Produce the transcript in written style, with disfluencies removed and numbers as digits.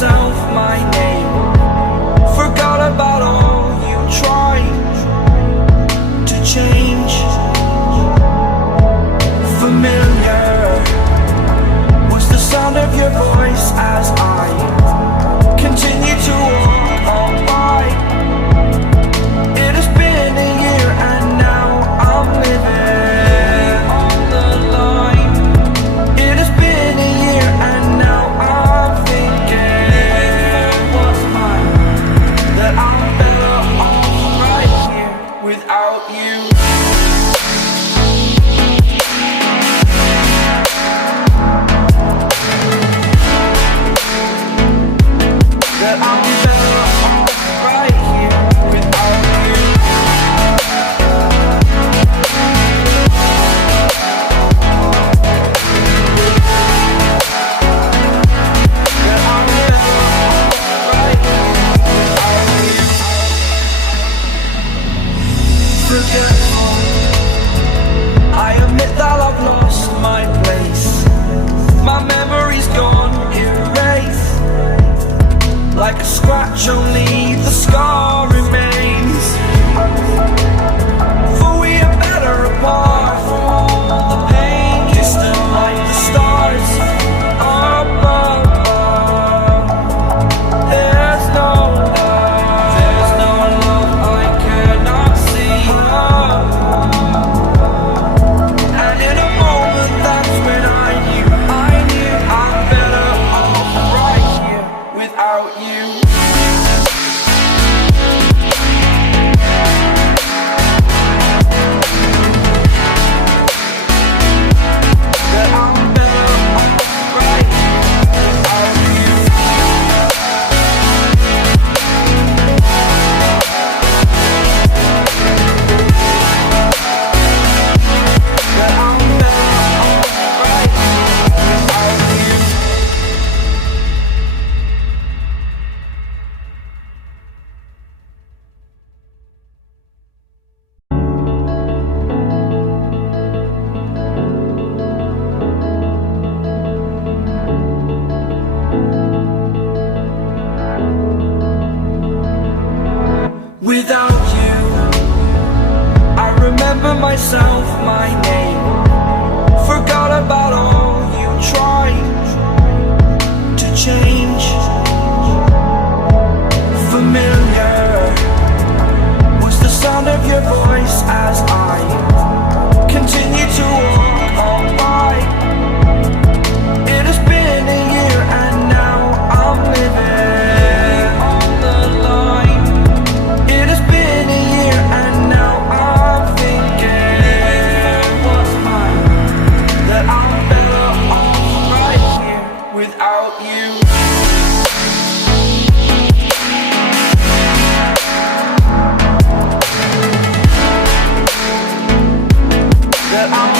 myself my name. Forgot about all you tried to change. Familiar was the sound of your voice as I continue to walk by. It has been a year and now I'm living on the line. It has been a year and now I'm thinking what's mine, that I'm better off right here without you. That I'm better off right here without you. That I'm better off right here without you. Forgetful, I admit that I've lost my place. My memory's gone erased. Like a scratch, only the scar remains. For we are better apart from all the pain. Distant like the stars above. There's no love I cannot see. And in a moment, that's when I knew I'm better off right here without you. That I'm better off right here without you. That I'm better off right here without you. Without you, I remember myself, my name. Forgot about all you tried to change. Familiar was the sound of your voice as I continue to walk on by. It has been a year and now I'm living on the line. It has been a year and now I'm thinking what's mine, that I'm better off right here without you. That I'm